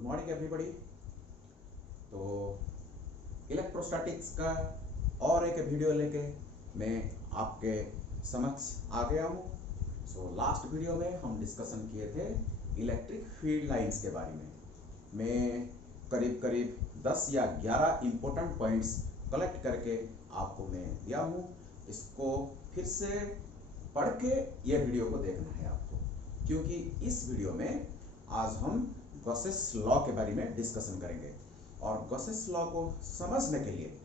Good morning everybody. तो electrostatics का और एक वीडियो लेके मैं आपके समक्ष आ गया हूँ। लास्ट वीडियो में हम डिस्कशन किए थे इलेक्ट्रिक फील्ड लाइंस के बारे में। मैं करीब 10 या 11 इम्पोर्टेंट पॉइंट्स कलेक्ट करके आपको मैं दिया हूँ। इसको फिर से पढ़ के ये वीडियो को देखना है आपको, क्योंकि इस वीडियो में आज हम गॉसेस लॉ के बारे में डिस्कशन करेंगे। और गॉसेस लॉ को समझने के लिए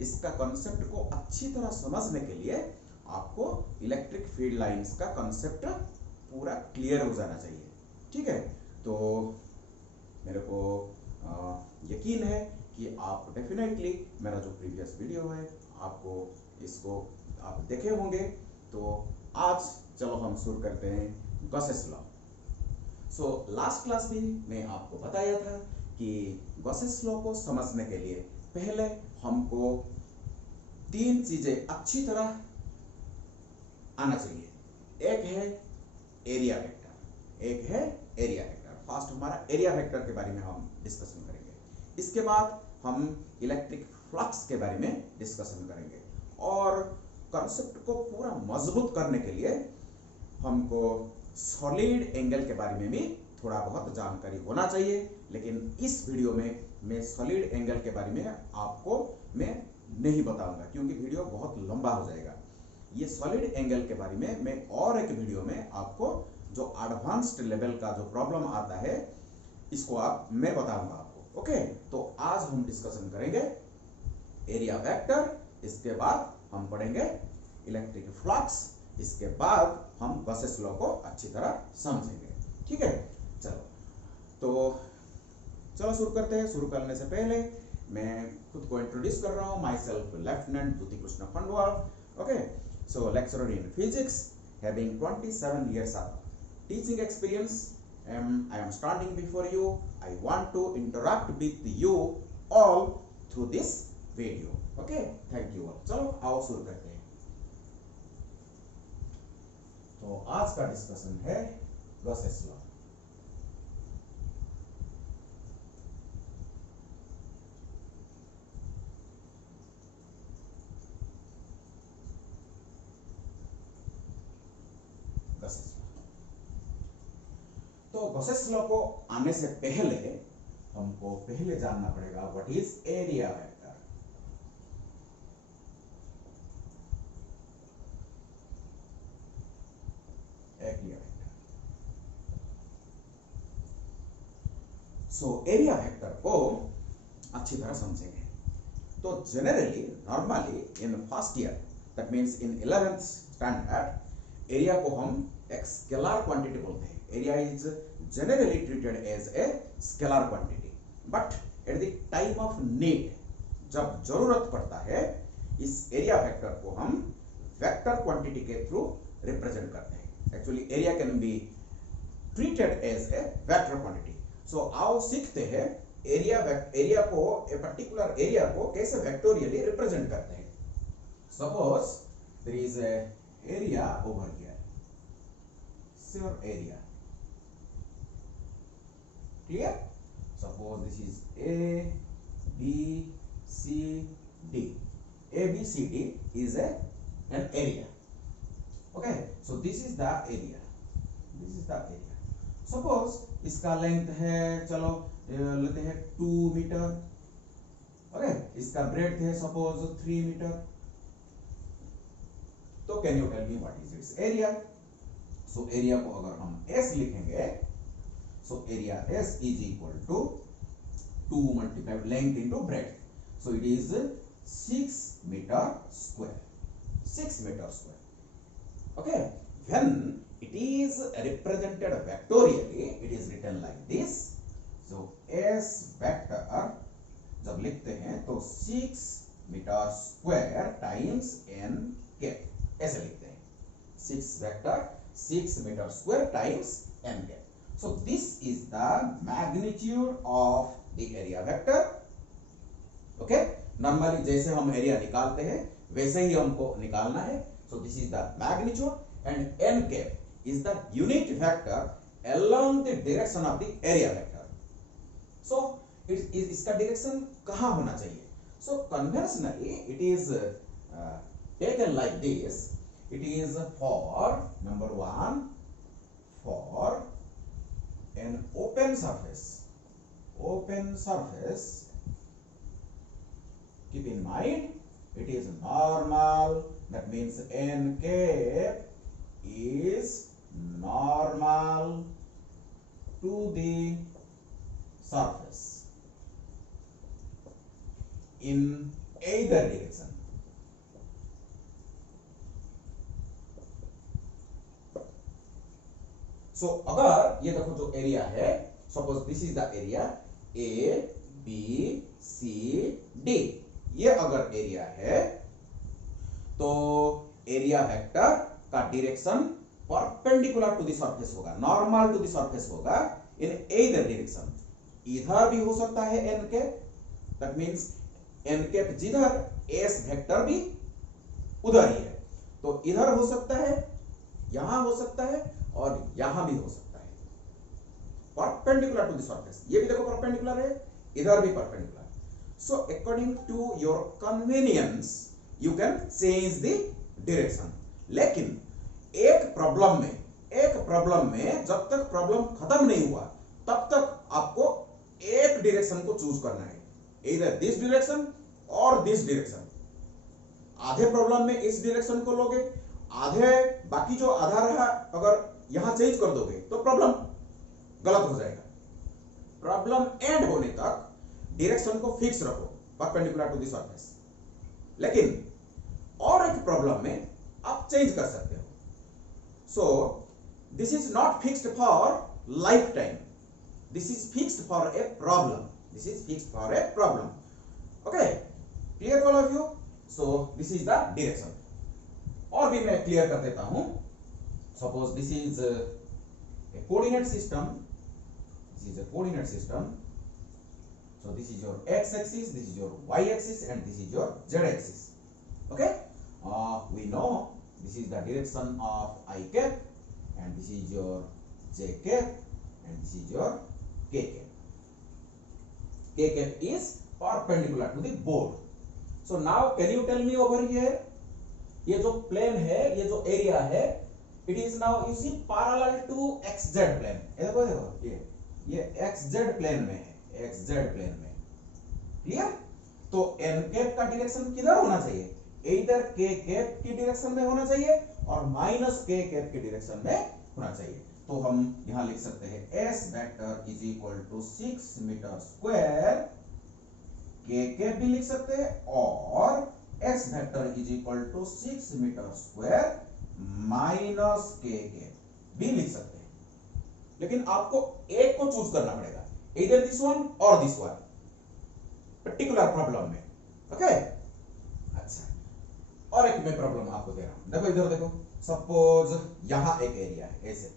इसका कॉन्सेप्ट को अच्छी तरह समझने के लिए आपको इलेक्ट्रिक फील्ड लाइंस का कॉन्सेप्ट पूरा क्लियर हो जाना चाहिए। ठीक है, तो मेरे को यकीन है कि आप डेफिनेटली मेरा जो प्रीवियस वीडियो है आपको इसको आप देखे होंगे। तो आज चलो हम शुरू करते हैं गॉसेस लॉ। लास्ट क्लास में मैं आपको बताया था कि गॉसेस लॉ को समझने के लिए पहले हमको 3 चीजें अच्छी तरह आना चाहिए। एक है एरिया वेक्टर, फर्स्ट हमारा एरिया वेक्टर के बारे में हम डिस्कशन करेंगे। इसके बाद हम इलेक्ट्रिक फ्लक्स के बारे में डिस्कशन करेंगे। और कॉन्सेप्ट को पूरा मजबूत करने के लिए हमको सॉलिड एंगल के बारे में भी थोड़ा बहुत जानकारी होना चाहिए। लेकिन इस वीडियो में मैं सॉलिड एंगल के बारे में आपको मैं नहीं बताऊंगा, क्योंकि वीडियो बहुत लंबा हो जाएगा। ये सॉलिड एंगल के बारे में मैं और एक वीडियो में आपको जो एडवांस्ड लेवल का जो प्रॉब्लम आता है इसको मैं बताऊंगा आपको। ओके, तो आज हम डिस्कशन करेंगे एरिया वेक्टर, इसके बाद हम पढ़ेंगे इलेक्ट्रिक फ्लक्स, इसके बाद हम गॉसेस लॉ को अच्छी तरह समझेंगे। ठीक है, चलो शुरू करते हैं। शुरू करने से पहले मैं खुद को इंट्रोड्यूस कर रहा हूँ। My self lieutenant Jyoti Krishna Khandwal. Okay, so lecturer in physics, having 27 years of teaching experience, I am standing before you. I want to interact with you all through this video. Okay, thank you all. चलो आओ शुरू करते हैं। तो आज का discussion है Gauss's law. तो गॉसेस लॉ को आने से पहले हमको जानना पड़ेगा what is area vector. Area vector को अच्छी तरह समझेंगे। तो generally normally in first year, that means in 11th standard, area को हम एक स्केलर क्वांटिटी बोलते हैं। Area is generally treated as a scalar quantity, but at the time of need, जब जरूरत पड़ता है, इस एरिया वेक्टर को हम वेक्टर क्वांटिटी के थ्रू रिप्रेजेंट करते हैं। Actually area can be treated as a vector quantity. So आओ सीखते हैं एरिया को, ए पर्टिकुलर एरिया को कैसे वेक्टोरियली रिप्रेजेंट करते हैं। Suppose there is a area over here, your area clear? Suppose this is A, B, C, D. A, B, C, D is an area. Okay, so this is the area. Suppose इसका length है, चलो लेते हैं 2 metre. Okay, इसका breadth है suppose 3 metre. तो can you tell me what is its area? So area को अगर हम S लिखेंगे, so area S is equal to 2 multiplied length into breadth. So it is 6 meter square. 6 meter square. Okay. When it is represented vectorially, it is written like this. So S vector जब लिखते हैं तो 6 meter square times n cap, ऐसे लिखते हैं। 6 vector 6 meter square times n cap. So this is the magnitude of the area vector. Okay, normally जैसे हम area निकालते हैं वैसे ही हमको निकालना है। So this is the magnitude and n cap is the unit vector along the direction of the area vector. सो इसका direction कहाँ होना चाहिए? So conventionally it is taken like this. It is for number one, for an open surface, keep in mind it is normal, that means n cap is normal to the surface in either direction. So अगर ये देखो जो area है, suppose this is the area A B C D, ये अगर area है तो area vector का direction perpendicular to the surface होगा, नॉर्मल टू द सरफेस होगा इन एदर डायरेक्शन. इधर भी हो सकता है n cap, that means n cap जिधर एस वेक्टर भी उधर ही है, तो इधर हो सकता है, यहां हो सकता है और यहां भी हो सकता है, परपेंडिकुलर टू द सरफेस. ये भी देखो परपेंडिकुलर है, इधर भी perpendicular. So according to your convenience you can change the direction. लेकिन एक प्रॉब्लम में जब तक प्रॉब्लम खत्म नहीं हुआ तब तक आपको एक डायरेक्शन को चूज करना है, इधर दिस डायरेक्शन और दिस डायरेक्शन. आधे प्रॉब्लम में इस डायरेक्शन को लोगे, आधे बाकी जो आधा रहा अगर यहां चेंज कर दोगे तो प्रॉब्लम गलत हो जाएगा. प्रॉब्लम एंड होने तक डायरेक्शन को फिक्स रखो परपेंडिकुलर टू द सरफेस. लेकिन और एक प्रॉब्लम में आप चेंज कर सकते हो. सो this is not fixed for life time, this is fixed for a problem, this is fixed for a problem. Okay, clear all of you? So this is the direction. और भी मैं clear कर देता हूं. Suppose this is a coordinate system, this is a coordinate system. So this is your x axis, this is your y axis, and this is your z axis. Okay, we know this is the direction of I cap, and this is your j cap, and this is your k cap. K cap is perpendicular to the board. So now can you tell me over here, ये जो plane है, ये जो area है, it is now you see parallel to xz plane. देखो देखो ये xz plane में है, xz प्लेन में. क्लियर? तो n कैप का डायरेक्शन किधर होना चाहिए? इधर k कैप की डायरेक्शन में होना चाहिए और माइनस k कैप की डायरेक्शन में होना चाहिए. तो हम यहां लिख सकते हैं s vector is equal to 6 metre square, k cap भी लिख सकते हैं, और s vector is equal to 6 metre square minus k cap भी लिख सकते हैं. लेकिन आपको एक को चूज करना पड़ेगा, इधर दिस वन और दिस वन, पर्टिकुलर प्रॉब्लम में. ओके, अच्छा. और एक मैं प्रॉब्लम आपको दे रहा हूं. देखो इधर देखो, सपोज यहां एक एरिया है ऐसे,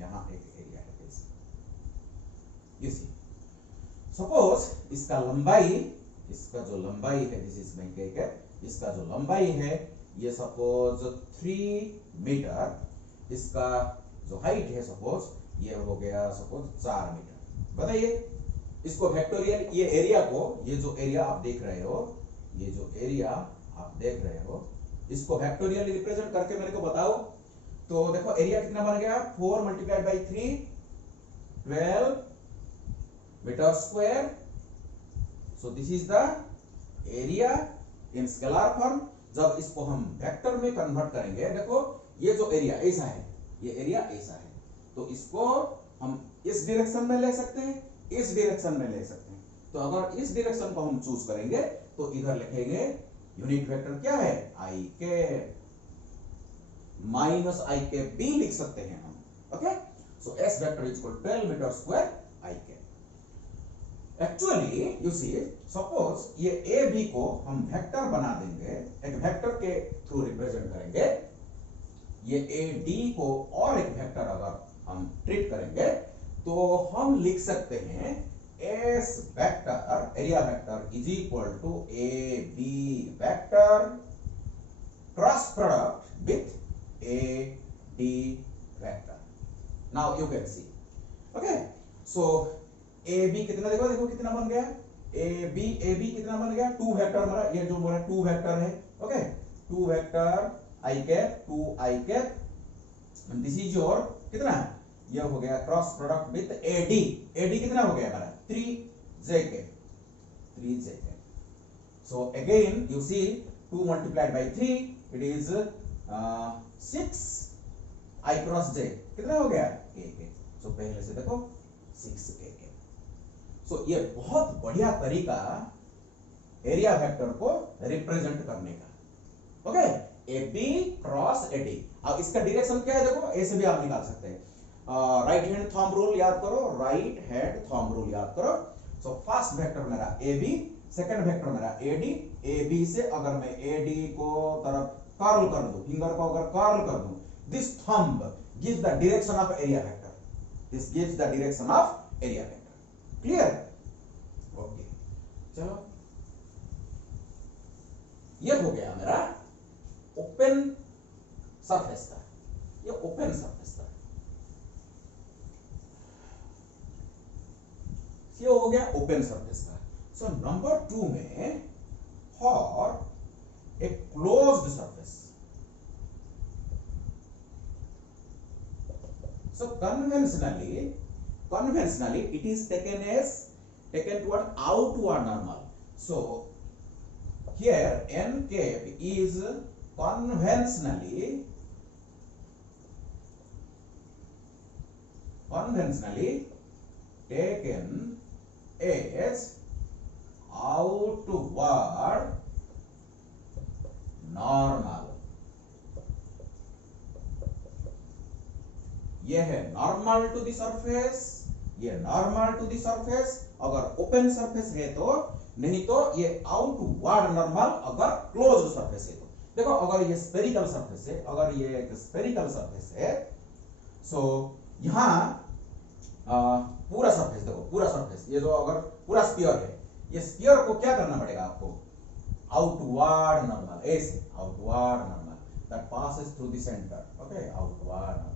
यहां एक एरिया है ऐसे, यू सी. सपोज इसका लंबाई, इसका जो लंबाई है, this is my k cap, इसका जो लंबाई है ये सपोज 3 मीटर, इसका जो हाइट है सपोज ये हो गया सपोज 4 मीटर. बताइए इसको वेक्टोरियल, ये एरिया को, ये जो एरिया आप देख रहे हो, ये जो एरिया आप देख रहे हो, इसको वेक्टोरियल रिप्रेजेंट करके मेरे को बताओ. तो देखो एरिया कितना बन गया, 4 multiplied by 3, 12 metre square. So this is the area in scalar form. जब इसको हम वेक्टर में कन्वर्ट करेंगे, देखो ये जो एरिया ऐसा है, ये एरिया ऐसा है, तो इसको हम इस डायरेक्शन में ले सकते हैं, इस डायरेक्शन में ले सकते हैं. तो अगर इस डायरेक्शन को हम चूज करेंगे तो इधर लिखेंगे यूनिट वेक्टर क्या है, i cap, minus i cap भी लिख सकते हैं हम. Okay, so s vector is equal 12 metre square i cap. Actually you see, suppose ये ए बी को हम वेक्टर बना देंगे, एक वेक्टर के थ्रू रिप्रेजेंट करेंगे. ये ए डी को और एक वेक्टर अगर हम ट्रीट करेंगे तो हम लिख सकते हैं s vector, area vector is equal to A B vector cross product with A D vector. Now you can see. Okay, so A B कितना देखो, कितना बन गया, ए बी कितना बन गया, 2 वेक्टर हमारा, ये जो हमारा 2 वेक्टर है, okay, 2 vector i cap 2 i cap, this is your कितना, ये हो गया cross product with A D, A D कितना हो गया हमारा 3 JK. So again you see 2 multiplied by 3 it is 6 I cross J कितना हो गया KK. So पहले से देखो 6 KK. So ये बहुत बढ़िया तरीका एरिया वेक्टर को रिप्रेजेंट करने का, ओके, AB क्रॉस AD. अब इसका डायरेक्शन क्या है देखो, ए से भी आप निकाल सकते हैं, राइट हैंड थंब रूल याद करो, राइट हैंड थंब रूल याद करो. सो फर्स्ट वेक्टर मेरा AB, सेकंड वेक्टर मेरा AD, AB से अगर मैं AD को तरफ कर्ल कर दूं, फिंगर को अगर कर्ल कर दूं, this thumb gives the direction of area vector, this gives the direction of area vector. Clear, okay. चलो ये हो गया मेरा ओपन सरफेस का, ये ओपन सरफेस का, ये हो गया ओपन सरफेस का. सो नंबर 2 में for a closed surface, so conventionally it is taken toward outward normal. So here n cap is conventionally taken as outward normal. ये है नॉर्मल टू द सरफेस, ये normal to the surface अगर open surface है तो, नहीं तो ये outward normal अगर क्लोज सरफेस है तो. देखो अगर ये स्फेरिकल सरफेस है, अगर ये एक स्फेरिकल सरफेस है, सो यहां पूरा सरफेस देखो, पूरा सरफेस ये जो अगर पूरा स्फीयर है, ये स्फीयर को क्या करना पड़ेगा आपको, आउटवर्ड नॉर्मल, ऐसे outward normal that passes through the centre, okay, outward normal.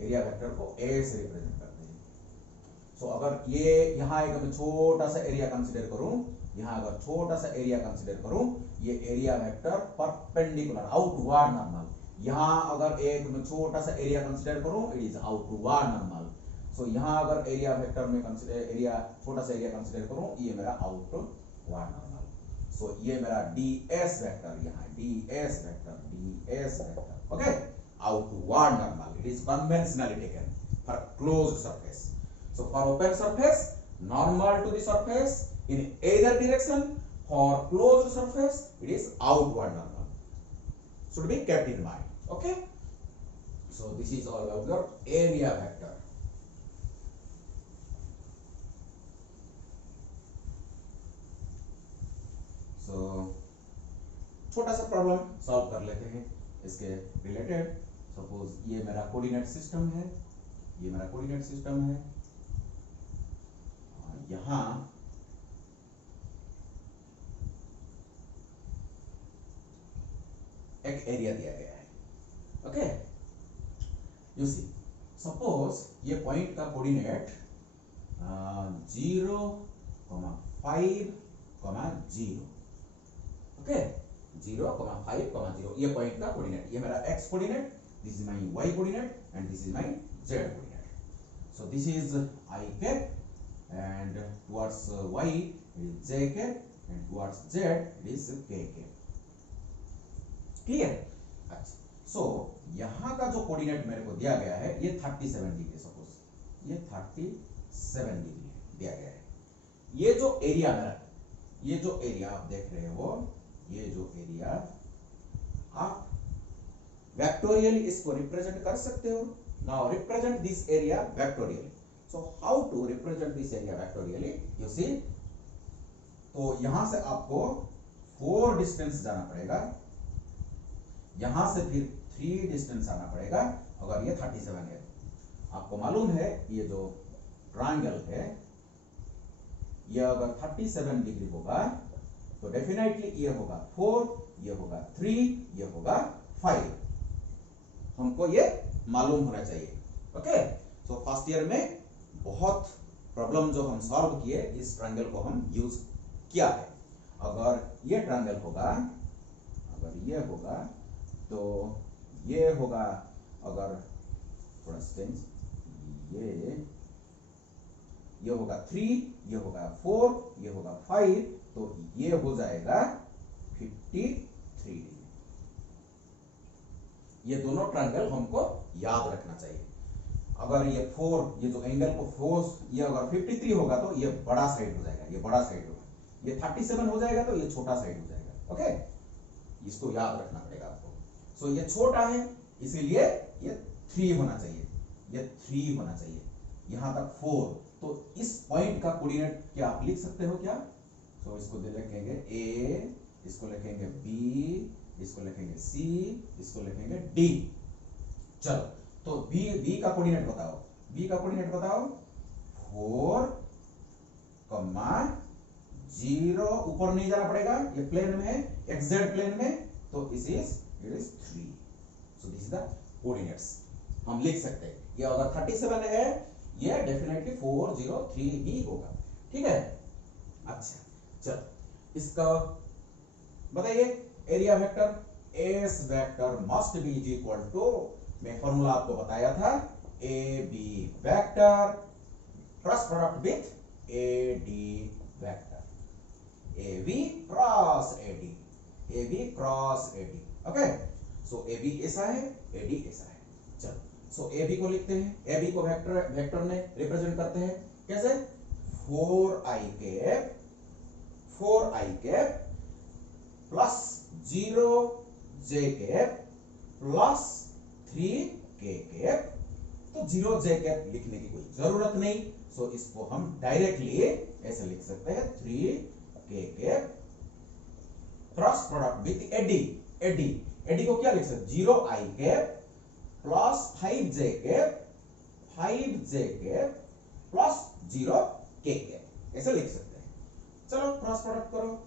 Area vector को ए से रिप्रेजेंट करते हैं. सो अगर ये यहां एक मैं छोटा सा एरिया कंसीडर करूं, यहां अगर छोटा सा एरिया कंसीडर करूं, ये area vector perpendicular outward normal. यहां अगर एक मैं छोटा सा एरिया कंसीडर करूं, इट इज आउटवर्ड नॉर्मल. सो यहां अगर एरिया वेक्टर में कंसीडर एरिया छोटा सा एरिया कंसीडर करूं, ये मेरा आउटवर्ड नॉर्मल. सो ये मेरा ds वेक्टर, यहां ds vector, okay, outward normal. It is conventionally taken for closed surface. So for open surface, normal to the surface in either direction. For closed surface, it is outward normal. Should be kept in mind. Okay. So this is all about your area vector. So छोटा सा problem solve कर लेते हैं इसके related. Suppose ये मेरा coordinate system है, ये मेरा कोऑर्डिनेट सिस्टम है, यहां एक एरिया दिया गया है, ओके. यू सी सपोज ये पॉइंट का कोऑर्डिनेट 0, 5, 0, ओके, 0, 5, 0. ये पॉइंट का कोऑर्डिनेट, ये मेरा x coordinate, this is my y coordinate and this is my z coordinate. So this is I cap and towards y it is j cap and towards z it is k cap. Clear? अच्छा. So यहाँ का जो coordinate मेरे को दिया गया है ये 37 डिग्री, सपोज ये 37 डिग्री दिया गया है. ये जो एरिया मेरा, ये जो एरिया आप देख रहे हो, ये जो एरिया आप वेक्टोरियली इसको रिप्रेजेंट कर सकते हो. Now represent this area vectorially. So how to represent this area vectorially, you see. तो यहां से आपको 4 डिस्टेंस जाना पड़ेगा, यहां से फिर 3 डिस्टेंस आना पड़ेगा. अगर ये 37 है, आपको मालूम है ये जो ट्रायंगल है, ये अगर 37 डिग्री होगा तो डेफिनेटली ये होगा 4, ये होगा 3, ये होगा 5. हमको ये मालूम होना चाहिए, ओके. तो फर्स्ट ईयर में बहुत प्रॉब्लम जो हम सॉल्व किए इस ट्रायंगल को हम यूज किया है। अगर ये ट्रायंगल होगा, अगर ये होगा तो ये होगा, अगर थोड़ा चेंज, ये होगा 3, ये होगा 4, ये होगा 5, तो ये हो जाएगा 53 डिग्री। ये दोनों ट्रायंगल हमको याद रखना चाहिए। अगर ये 4, ये जो एंगल को 4, ये अगर 53 होगा तो ये बड़ा साइड हो जाएगा, ये बड़ा साइड होगा। ये 37 हो जाएगा तो ये छोटा साइड हो जाएगा। ओके, इसको याद रखना पड़ेगा आपको। सो ये छोटा है इसीलिए ये 3 होना चाहिए, ये 3 होना चाहिए, यहां तक 4। तो इस पॉइंट का कोऑर्डिनेट क्या आप लिख सकते हो क्या? तो इसको लिखेंगे ए, इसको लिखेंगे बी, इसको लिखेंगे सी, इसको लिखेंगे डी। चलो, तो बी का कोऑर्डिनेट बताओ, बी का कोऑर्डिनेट बताओ। 4, 0, ऊपर नहीं जाना पड़ेगा, ये प्लेन में है, एक्सजेड प्लेन में, तो it is 3। So this is the coordinates हम लिख सकते हैं। ये अगर 37 है, ये डेफिनेटली 4, 0, 3 ही होगा। ठीक है, अच्छा चलो इसका बताइए। Area vector s vector must be is equal to, मैं फॉर्मूला आपको बताया था, A B vector cross product with A D vector, A B cross A D, A B cross A D. Okay, so A B ऐसा है, A D ऐसा है। चलो, सो A B को लिखते हैं, ए बी को वेक्टर में रिप्रेजेंट करते हैं कैसे? 4i cap, 4i cap plus 0j cap plus 3k cap. तो 0j कैप लिखने की कोई जरूरत नहीं, सो इसको हम डायरेक्टली ऐसे लिख सकते हैं 3k cap cross product with A D. A D को क्या लिख सकते? 0i cap plus 5j cap, 5j cap plus 0k cap, ऐसे लिख सकते हैं। चलो क्रॉस प्रोडक्ट करो,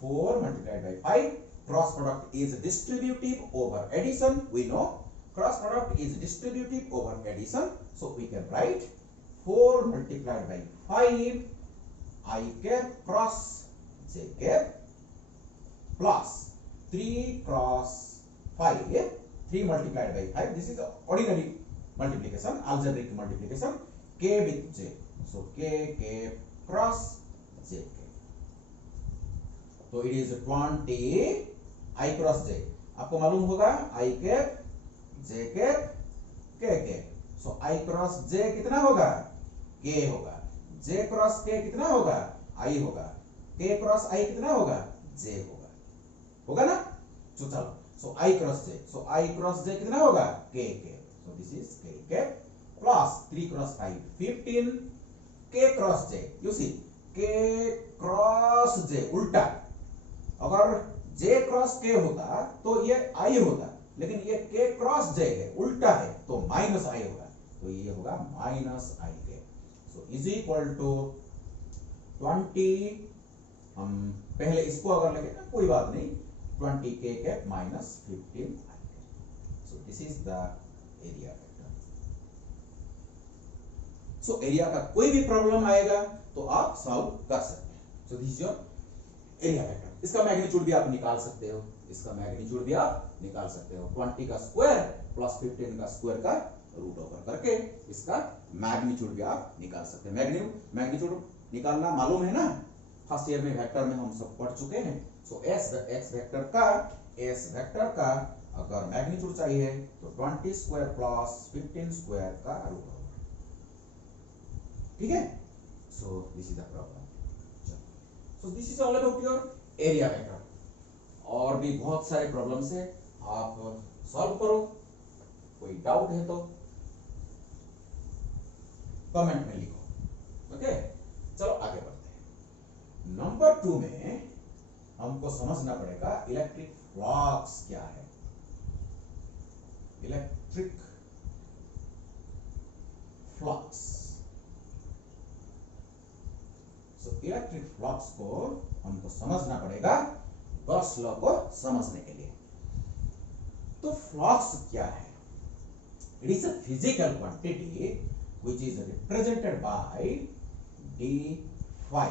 4 multiplied by 5, cross product is distributive over addition, we know cross product is distributive over addition, so we can write 4 multiplied by 5 I cap cross j cap plus 3 cross 5, 3 multiplied by 5, this is ordinary multiplication, algebraic multiplication, k with j, so k cap cross j cap, तो it is 20 i cross j। आपको मालूम होगा i cap, j cap, k cap, so i cross j कितना होगा? k होगा। j cross k कितना होगा? i होगा। k क्रॉस i कितना होगा? j होगा, होगा ना? तो चलो, so i cross j, so i cross j कितना होगा? k cap, so this is k cap plus 3 cross 5 15, k cross j, you see k cross j उल्टा, अगर j क्रॉस k होता तो ये i होता, लेकिन ये k क्रॉस j है, उल्टा है, तो माइनस i होगा, तो ये होगा माइनस i के। सो इज इक्वल टू 20, हम पहले इसको अगर लिखे ना कोई बात नहीं, 20k के माइनस 15 i के। सो this is the area vector. So area का कोई भी प्रॉब्लम आएगा तो आप सॉल्व कर सकते हैं। सो this is your area vector. इसका मैग्नीट्यूड भी आप निकाल सकते हो, इसका मैग्नीट्यूड भी आप निकाल सकते हो, 20 का स्क्वायर प्लस 15 का स्क्वायर का रूट ओवर करके इसका मैग्नीट्यूड भी आप निकाल सकते हैं। मैग्नीट्यूड निकालना मालूम है ना, फर्स्ट ईयर में वेक्टर में हम सब पढ़ चुके हैं। सो एस वेक्टर का अगर मैग्नीट्यूड चाहिए तो 20 स्क्वायर प्लस 15 स्क्वायर का रूट ओवर, ठीक है? So this is the problem. So this is all about your area vector. और भी बहुत सारे प्रॉब्लम्स है, आप सॉल्व करो, कोई डाउट है तो कमेंट में लिखो। ओके, चलो आगे बढ़ते हैं। नंबर 2 में हमको समझना पड़ेगा इलेक्ट्रिक फ्लक्स क्या है। इलेक्ट्रिक फ्लक्स, इलेक्ट्रिक फ्लक्स को हमको समझना पड़ेगा गॉस लॉ को समझने के लिए। तो फ्लक्स क्या है? It is a physical quantity which is represented by d phi,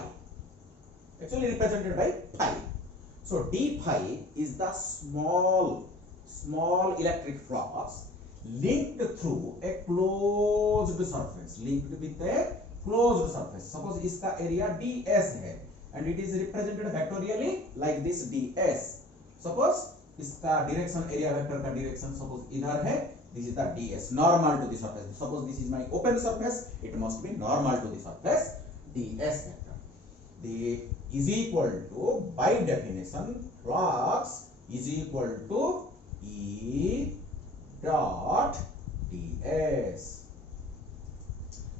actually represented by phi. So d phi is the small electric flux linked through a closed surface, linked with a closed surface. Suppose इसका area ds है and it is represented vectorially like this ds. Suppose इसका direction, area vector का direction suppose इधर है, this is the ds, normal to the surface. Suppose this is my open surface, it must be normal to the surface, ds vector. The is equal to, by definition, flux is equal to E dot ds.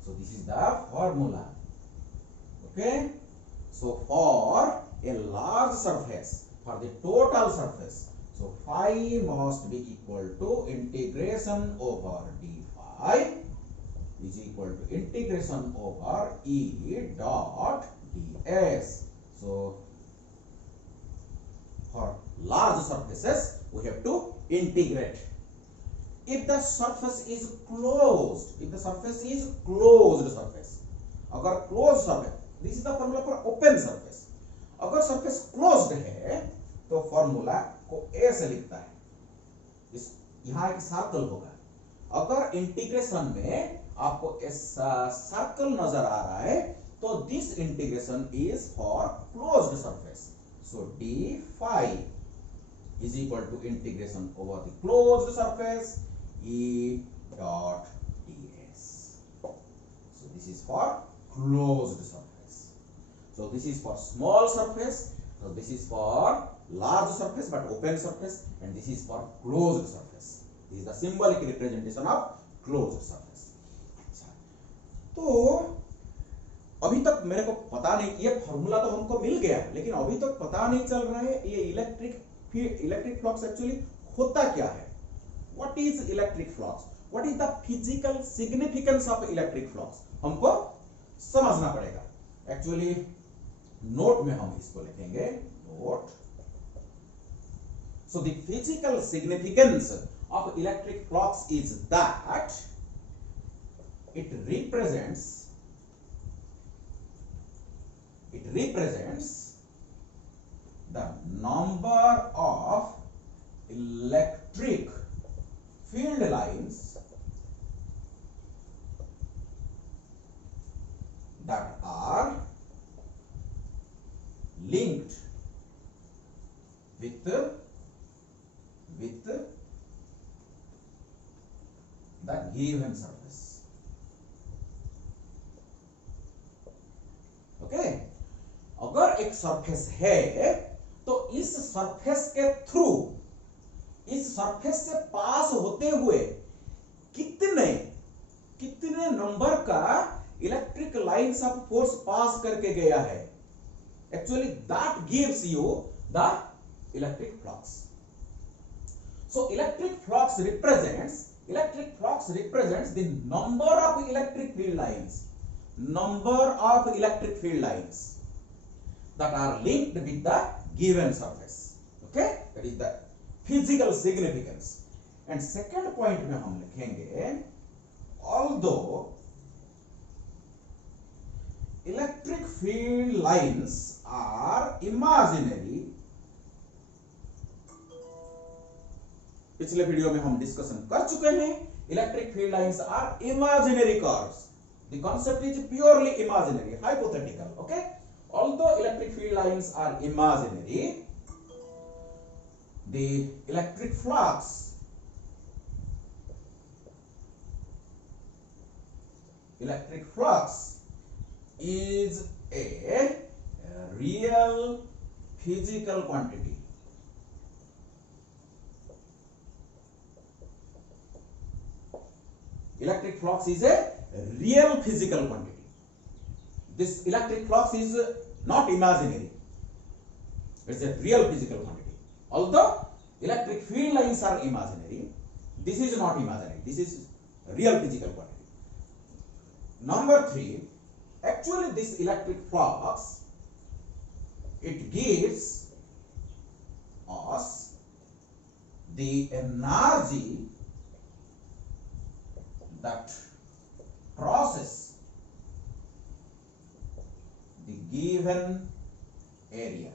So this is the formula. Okay. So for a large surface, for the total surface, so phi must be equal to integration over d phi is equal to integration over E dot ds. So for large surfaces we have to integrate. If the surface is closed, if the surface is closed surface, अगर closed surface, this is the formula for open surface. अगर surface closed है तो formula को ऐसे लिखता है, इस यहाँ एक सर्कल होगा. अगर इंटीग्रेशन में आपको ऐसा सर्कल नजर आ रहा है तो this integration is for closed surface. So d phi is equal to integration over the closed surface E dot ds. So this is for closed surface. So this is for small surface. So this is for large surface but open surface, and this is for closed surface. This is the symbolic representation of closed surface. तो अभी तक मेरे को पता नहीं, ये formula तो हमको मिल गया लेकिन अभी तक पता नहीं चल रहा है ये इलेक्ट्रिक फ्लक्स एक्चुअली होता क्या है. What is electric flux, what is the physical significance of electric flux, हमको समझना पड़ेगा. एक्चुअली नोट में हम इसको लिखेंगे, note. So the physical significance of electric flux is that it represents the number of electric field lines that are linked with the given surface. Okay, अगर एक surface है तो इस सरफेस के थ्रू, इस सरफेस से पास होते हुए कितने नंबर का electric lines of force pass करके गया है, actually that gives you the electric flux. So electric flux represents the number of electric field lines, that are linked with the given surface. Okay, that is the physical significance. And second point में हम लिखेंगे, although electric field lines are imaginary, पिछले video में हम discussion कर चुके हैं, electric field lines are imaginary curves. The concept is purely imaginary, hypothetical. Okay, although electric field lines are imaginary, the electric flux is a real physical quantity. Electric flux is a real physical quantity. This electric flux is not imaginary. It's a real physical quantity. Although electric field lines are imaginary, this is not imaginary. This is real physical quantity. Number 3, actually this electric flux, it gives us the energy that crosses given area.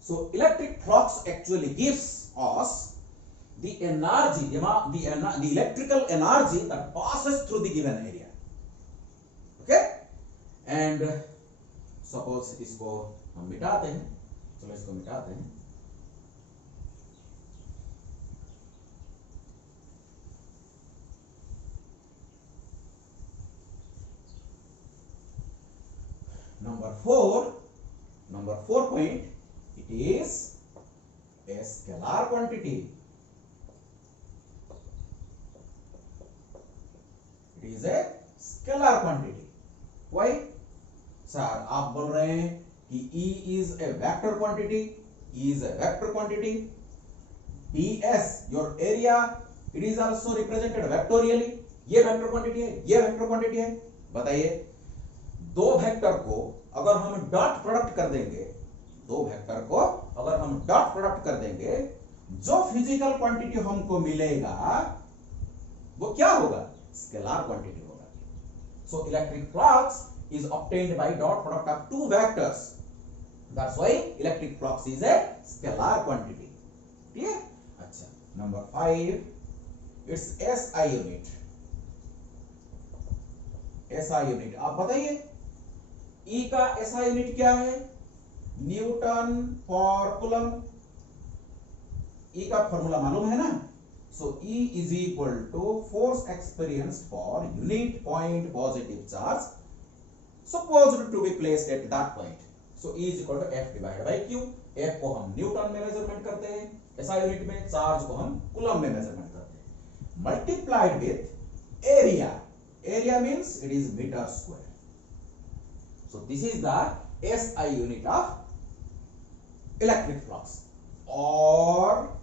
So electric flux actually gives us the energy, the electrical energy that passes through the given area. Okay? And suppose इसको हम मिटाते हैं, चलो इसको मिटाते हैं. Number 4 point, it is a scalar quantity. It is a scalar quantity. Why? Sir, आप बोल रहे हैं कि E is a vector quantity. E is a vector quantity. ds, your area, it is also represented vectorially. ये vector quantity है, ये vector quantity है. बताइए, दो वेक्टर को अगर हम डॉट प्रोडक्ट कर देंगे, दो वेक्टर को अगर हम डॉट प्रोडक्ट कर देंगे, जो फिजिकल क्वांटिटी हमको मिलेगा वो क्या होगा? स्केलर क्वांटिटी होगा. So electric flux is obtained by dot product of two vectors. That's why electric flux is a scalar quantity. Clear? अच्छा. Number 5, it's SI unit. SI unit. आप बताइए, E का SI unit क्या है? Newton per coulomb. E का formula मालूम है ना? So E is equal to force experienced for unit point positive charge supposed to be placed at that point. So E is equal to F divided by Q. F को हम Newton में measurement करते हैं, SI unit में. Charge को हम coulomb में measurement करते हैं. Multiplied with area. Area means it is metre square. So this is the SI unit of electric flux. और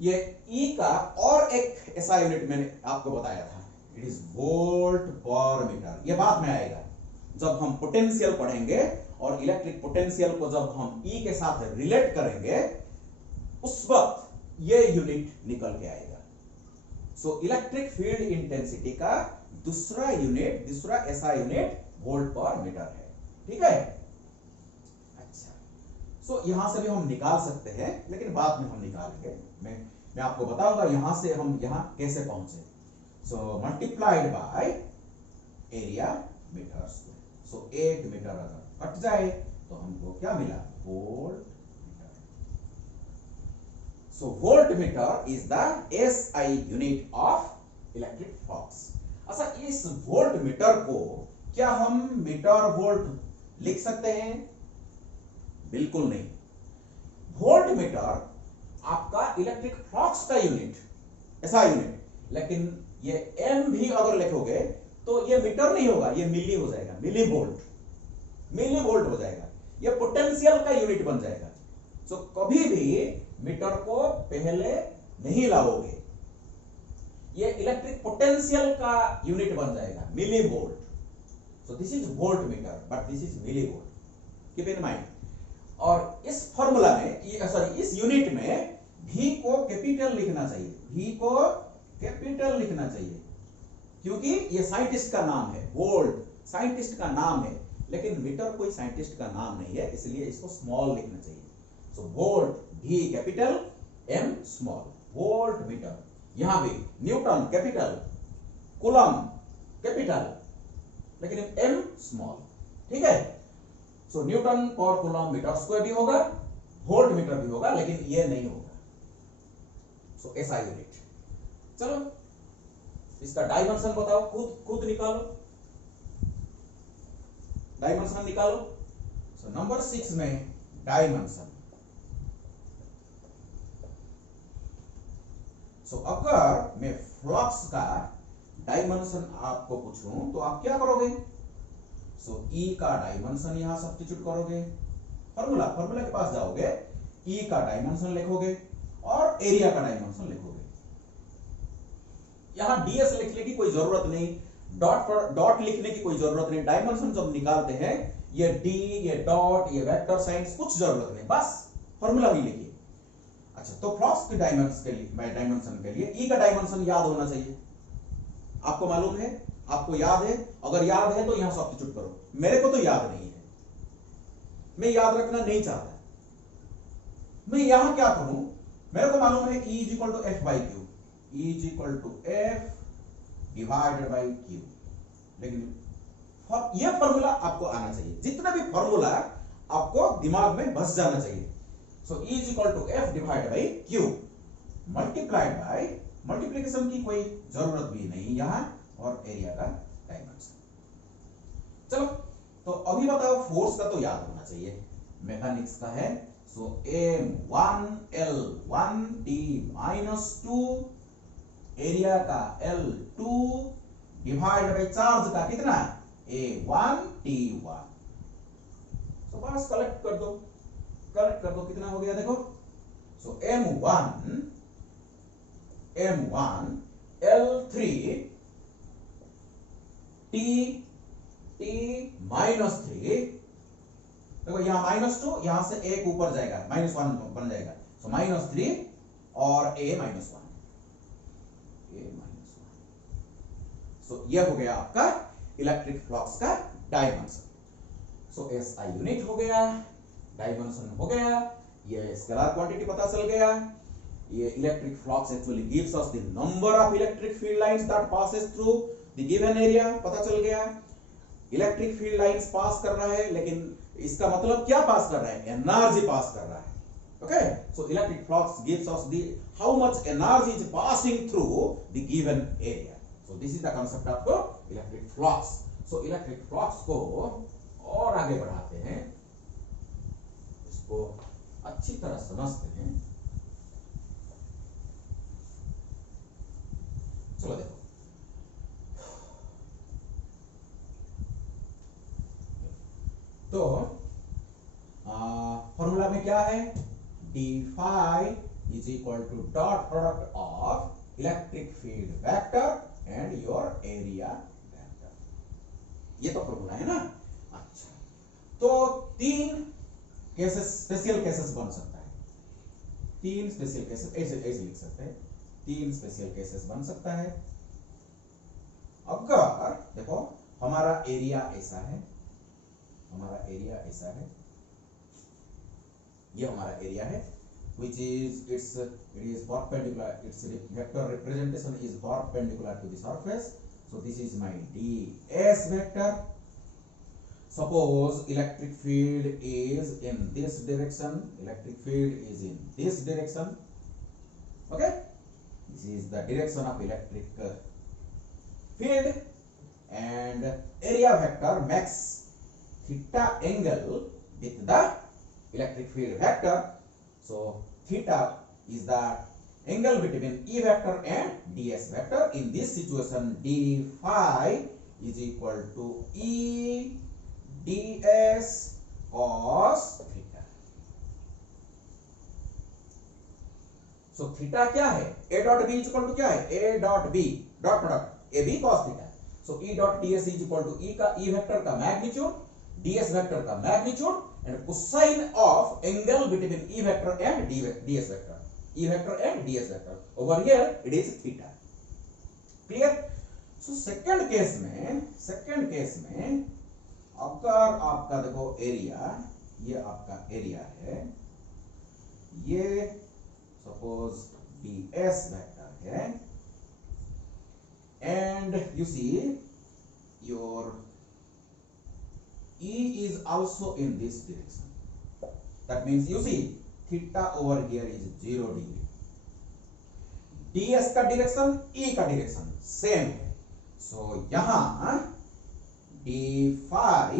ये E का और एक SI यूनिट मैंने आपको बताया था, इट इज वोल्ट पर मीटर. ये बाद में आएगा जब हम पोटेंशियल पढ़ेंगे, और इलेक्ट्रिक पोटेंशियल को जब हम E के साथ रिलेट करेंगे उस वक्त ये यूनिट निकल के आएगा. सो इलेक्ट्रिक फील्ड इंटेंसिटी का दूसरा SI यूनिट वोल्ट पर मीटर है. ठीक है? अच्छा. सो यहां से भी हम निकाल सकते हैं, लेकिन बाद में हम निकालेंगे. मैं आपको बताऊंगा यहां से हम यहां कैसे पहुंचे. So multiplied by area metre square. So 1 metre अगर कट जाए तो हमको क्या मिला? Volt metre. So volt metre is the SI unit of electric flux. अच्छा, इस वोल्ट मीटर को क्या हम मीटर वोल्ट लिख सकते हैं? बिल्कुल नहीं. वोल्ट मीटर आपका इलेक्ट्रिक फ्लक्स का यूनिट, SI यूनिट. लेकिन ये M भी अगर लिखोगे तो ये मीटर नहीं होगा, ये मिली हो जाएगा, मिली वोल्ट हो जाएगा. ये पोटेंशियल का यूनिट बन जाएगा. सो कभी भी मीटर को पहले नहीं लाओगे, ये इलेक्ट्रिक पोटेंशियल का यूनिट बन जाएगा, millivolt. So this is volt metre but this is millivolt. Keep in mind. और इस फॉर्मूला में, इस यूनिट में V को कैपिटल लिखना चाहिए, V को कैपिटल लिखना चाहिए, क्योंकि ये साइंटिस्ट का नाम है. वोल्ट साइंटिस्ट का नाम है, लेकिन मीटर कोई साइंटिस्ट का नाम नहीं है, इसलिए इसको स्मॉल लिखना चाहिए. So volt V capital, M small. Volt metre. यहां भी न्यूटन कैपिटल, कूलम कैपिटल, लेकिन M स्मॉल. ठीक है? So newton per coulomb metre square भी होगा, वोल्ट मीटर भी होगा, लेकिन ये नहीं होगा. सो SI यूनिट. चलो इसका डायमेंशन बताओ, खुद निकालो, डायमेंशन निकालो. सो नंबर 6 में डायमेंशन. सो अगर मैं फ्लक्स का डायमेंशन आपको पूछूं तो आप क्या करोगे? सो E का डायमेंशन यहां सब्स्टिट्यूट करोगे, फॉर्मूला के पास जाओगे, E का डायमेंशन लिखोगे और एरिया का डायमेंशन लिखोगे. यहां ds लिखने की कोई जरूरत नहीं, डॉट लिखने की कोई जरूरत नहीं. डायमेंशन जब निकालते हैं ये d, ये डॉट, ये वेक्टर साइंस कुछ जरूरत नहीं, बस फॉर्मूला ही लिखिए. अच्छा, तो फ्लक्स के डायमेंशन के लिए E का डायमेंशन याद होना चाहिए. आपको मालूम है आपको याद है? अगर याद है तो यहां सब्स्टिट्यूट करो, मेरे को तो याद नहीं है, मैं याद रखना नहीं चाहता। मैं यहां क्या करूं, मेरे को मालूम है E is equal to F by q, E is equal to F divided by q, लेकिन यह फॉर्मूला आपको आना चाहिए, जितना भी फॉर्मूला आपको दिमाग में बस जाना चाहिए। So E is equal to F divided by q multiplied by, multiplication की कोई जरूरत भी नहीं यहां, और एरिया का डायमेंशन। चलो तो अभी बताओ, फोर्स का तो याद होना चाहिए, मैकेनिक्स का है। सो M1L1T-2 एरिया का L2 डिवाइड बाई चार्ज का कितना A1T1। तो बस कलेक्ट कर दो, कितना हो गया देखो। सो M1 L3 T-3, देखो यहां -2, यहां से एक ऊपर जाएगा, -1 बन जाएगा। सो -3 और A-1। सो यह हो गया आपका इलेक्ट्रिक फ्लक्स का डायमेंशन। सो SI यूनिट हो गया, डायमेंशन हो गया, ये स्केलर क्वांटिटी पता चल गया। ये electric flux actually gives us the number of electric field lines that passes through the given area, पता चल गया। इलेक्ट्रिक फील्ड लाइंस पास कर रहा है, लेकिन इसका मतलब क्या पास कर रहा है, एनर्जी पास कर रहा है। Okay, so electric flux gives us the how much energy is passing through the given area. So this is the concept of electric flux. So electric flux को और आगे बढ़ाते हैं, इसको अच्छी तरह समझते हैं। चलो देखो, तो फॉर्मूला में क्या है, d phi is equal to dot product of electric field vector and your area vector. ये तो फॉर्मूला है ना। अच्छा, तो 3 केसेस, स्पेशल केसेस बन सकता है, 3 स्पेशल केसेस ऐसे लिख सकते हैं, 3 स्पेशल केसेस बन सकता है। अगर देखो हमारा एरिया ऐसा है, ये हमारा एरिया है, which is it is perpendicular, its vector representation is perpendicular to the surface. So this is my ds vector. Suppose electric field is in this direction, okay, this is the direction of electric field, and area vector makes theta angle with the electric field vector. So theta is the angle between E vector and ds vector. In this situation, d phi is equal to E ds cos theta. So theta क्या है, a dot b is equal to क्या है, a dot b dot product ab cos theta. So E dot ds is equal to E का E vector का magnitude, ds vector का magnitude, and cosine of angle between E vector and ds vector. E vector and ds vector. Over here it is theta. Clear? So second case में अगर आपका देखो area, ये आपका area है, ये सपोज ds vector है, and you see your E is also in this direction. That means you see theta over here is 0 degree. ds का डायरेक्शन, E का डायरेक्शन सेम है। सो यहां d phi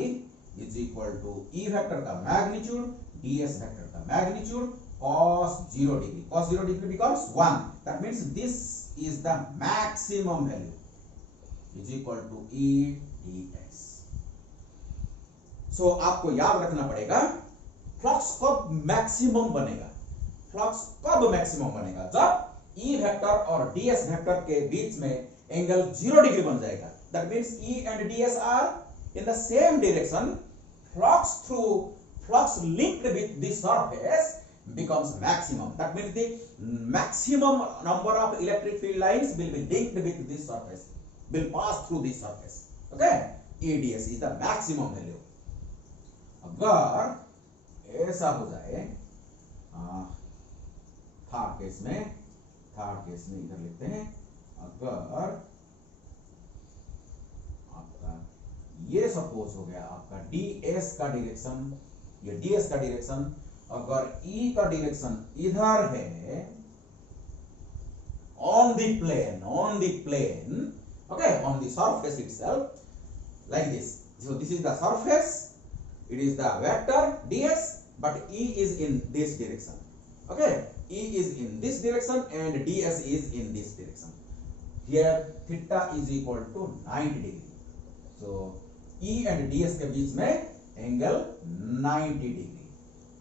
is equal to E vector का magnitude, ds vector का magnitude cos 0 degree. Cos 0 degree becomes 1. That means this is the maximum value is equal to E ds. सो आपको याद रखना पड़ेगा, flux कब maximum बनेगा, जब E वेक्टर और ds वेक्टर के बीच में एंगल 0 डिग्री बन जाएगा। That means E and ds are in the same direction, flux linked with the surface becomes maximum. That means the maximum number of electric field lines will be linked with this surface. will pass through this surface. Okay, EDS is the maximum value. अगर ऐसा हो जाए third case में इधर लिखते हैं, अगर आपका ये सपोज हो गया आपका ds का डायरेक्शन, ये ds का डायरेक्शन, अगर E का डायरेक्शन इधर है on the plane, okay, on the surface itself, like this. So this is the surface, it is the vector ds, but E is in this direction. Okay, E is in this direction and ds is in this direction. Here theta is equal to 90 degree. So E and ds के बीच में angle 90 degree.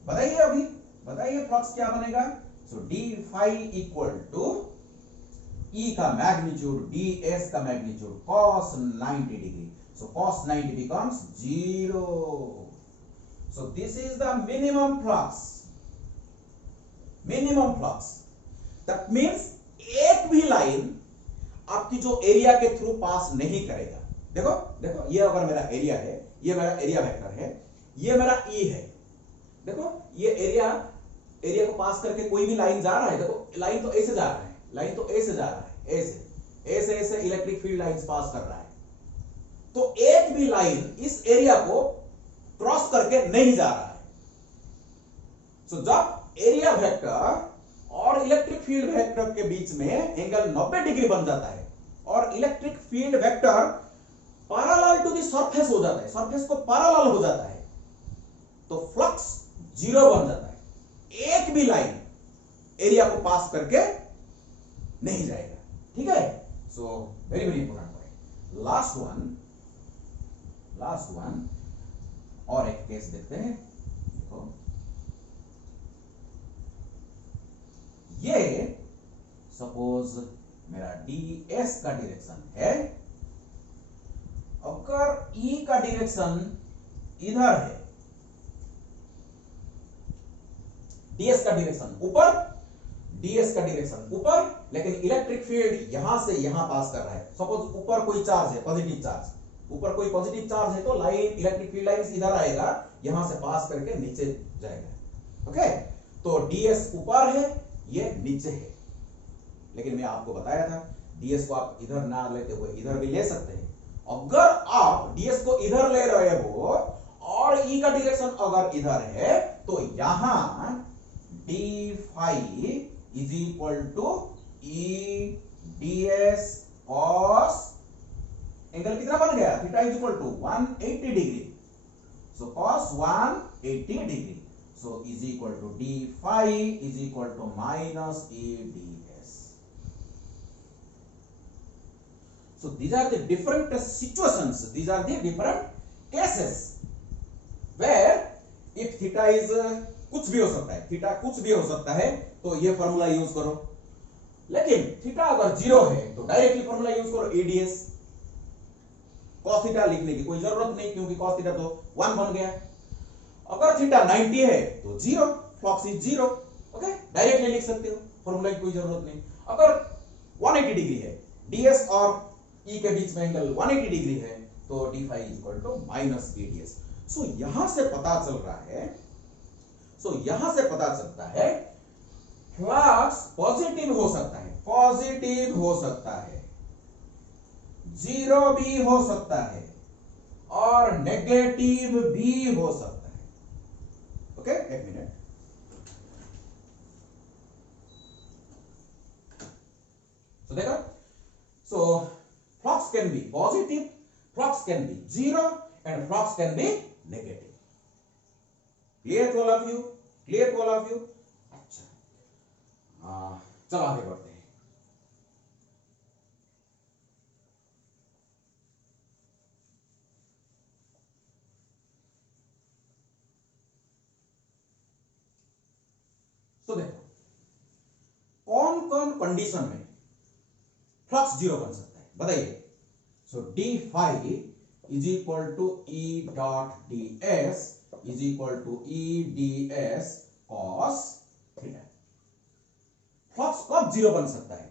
बताइए flux क्या बनेगा? So d phi equal to E का magnitude ds का magnitude cos 90 degree. So cos 90 becomes 0. So this is the minimum flux. That means एक भी लाइन आपकी जो एरिया के थ्रू पास नहीं करेगा. देखो ये अगर मेरा एरिया है, ये मेरा एरिया वेक्टर है, ये मेरा E है. देखो ये एरिया को पास करके कोई भी लाइन जा रहा है. देखो लाइन तो ऐसे जा रहा है, ऐसे इलेक्ट्रिक फील्ड लाइंस पास कर रहा है. तो एक भी लाइन इस एरिया को क्रॉस करके नहीं जा रहा है. सो जब एरिया वेक्टर और इलेक्ट्रिक फील्ड वेक्टर के बीच में एंगल 90 डिग्री बन जाता है और electric field vector parallel to the surface हो जाता है, सरफेस को पैरेलल हो जाता है, तो फ्लक्स 0 बन जाता है. एक भी लाइन एरिया को पास करके नहीं जाएगा. ठीक है. So very important point. Last one और एक केस देखते हैं. देखो ये सपोज मेरा ds का डायरेक्शन है, अगर E का डायरेक्शन इधर है, ds का डायरेक्शन ऊपर, लेकिन इलेक्ट्रिक फील्ड यहां से यहां पास कर रहा है. सपोज ऊपर कोई चार्ज है, पॉजिटिव चार्ज है, तो लाइन इलेक्ट्रिक फील्ड लाइन इधर आएगा, यहां से पास करके नीचे जाएगा. ओके, तो ds ऊपर है, ये नीचे है. लेकिन मैं आपको बताया था ds को आप इधर ना लेते हुए इधर भी ले सकते हैं. अगर आप ds को इधर ले रहे हो और E का डायरेक्शन अगर इधर है, तो यहां d phi is equal to E ds cos, angle कितना बन गया? Theta is equal to 180 degree. So cos 180 degree. So is equal to d phi is equal to minus E ds. So these are the different situations, these are the different cases where if theta is कुछ भी हो सकता है, तो ये formula use करो. लेकिन theta अगर 0 है तो डायरेक्टली फॉर्मूला यूज करो EDS. cos थीटा लिखने की कोई जरूरत नहीं, क्योंकि cos थीटा तो 1 बन गया. अगर थीटा 90 है तो 0, फ्लक्स इज 0. ओके, डायरेक्टली लिख सकते हो, फॉर्मूला की कोई जरूरत नहीं. अगर 180 डिग्री है, ds और E के बीच में एंगल 180 डिग्री है, तो d phi is equal to minus EDS. सो यहां से पता चलता है फ्लक्स पॉजिटिव हो सकता है, 0 भी हो सकता है और नेगेटिव भी हो सकता है. ओके, एक मिनट. So देखो, so flux can be positive, flux can be 0 and flux can be negative. Clear to all of you? अच्छा, चलो आगे बढ़ते हैं. तो देखो कौन कंडीशन में फ्लक्स 0 बन सकता है, बताइए. सो d phi is equal to E dot ds is equal to E ds cos theta. Flux कब 0 बन सकता है?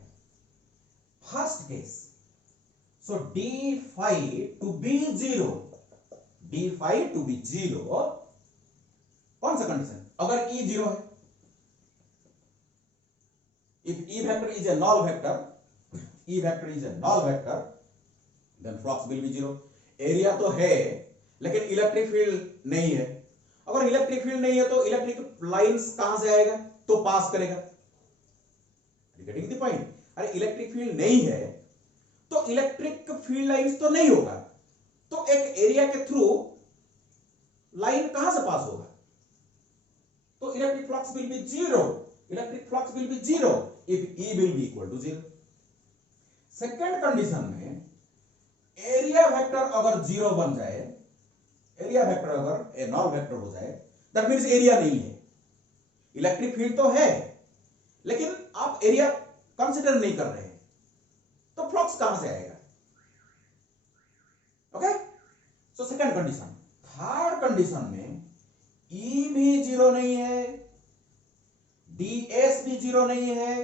First case. So d phi to be zero, d phi to be zero, कौन सा कंडीशन, अगर ई जीरो है, if E vector is a null vector, E vector is a null vector, then flux will be zero. Area तो है लेकिन electric field नहीं है, अगर इलेक्ट्रिक फील्ड नहीं है तो इलेक्ट्रिक लाइंस कहां से आएगा, तो पास करेगा, गेटिंग द पॉइंट। अरे इलेक्ट्रिक फील्ड नहीं है तो इलेक्ट्रिक फील्ड लाइंस तो नहीं होगा, तो एक एरिया के थ्रू लाइन कहां से पास होगा, तो electric flux will be zero, electric flux will be zero if E will be equal to zero। Second condition में एरिया वेक्टर अगर जीरो बन जाए, एरिया वेक्टर अगर ए नॉन वेक्टर हो जाए, दैट मींस एरिया नहीं है, इलेक्ट्रिक फील्ड तो है लेकिन आप एरिया कंसीडर नहीं कर रहे हैं, तो फ्लक्स कहां से आएगा, okay. So second condition. Third condition में E भी जीरो नहीं है, ds भी जीरो नहीं है,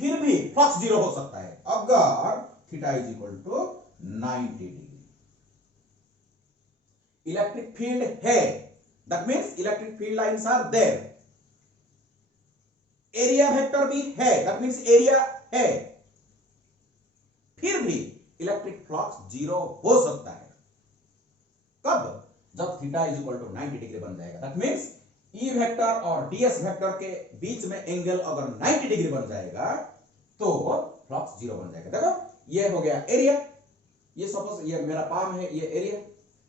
फिर भी फ्लक्स जीरो हो सकता है अगर theta is equal to 90 degree. Electric field है, that means electric field lines are there, area vector भी है, दैट मींस एरिया है, फिर भी इलेक्ट्रिक फ्लक्स जीरो हो सकता है, कब, जब theta is equal to 90 degree बन जाएगा, दैट मींस E वेक्टर और ds वेक्टर के बीच में एंगल अगर 90 डिग्री बन जाएगा तो फ्लक्स जीरो बन जाएगा। देखो ये हो गया एरिया, ये सपोज ये मेरा पाम है, ये एरिया,